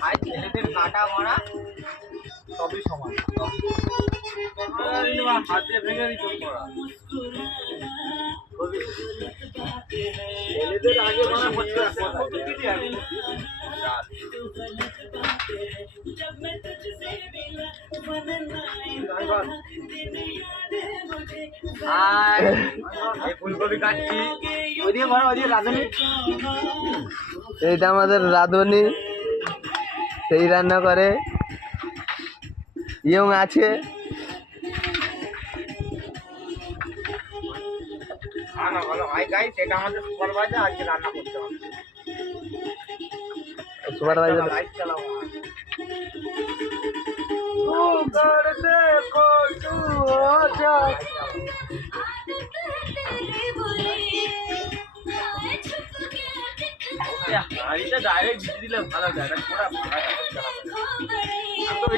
ভাই ছেলেদের কাটা মারা সবই সমান, হাতে ভেঙে দিত করা ছেলেদের আগে মারা হচ্ছে ফুলকপি কাটছি, ওইদিকে বড় ওইদিকে রাঁধুনি। এইটা আমাদের রাঁধুনি, সেই রান্না করে। ইয়ং আছে, ভালো ভাই গাই, সেটা আমাদের সুপারভাইজার আজকে রান্না করতে হবে। সুপারভাইজার লাইট চালাও। গাড়িটা ডাইরেক্ট দিতে দিলে ভালো যায়, এটা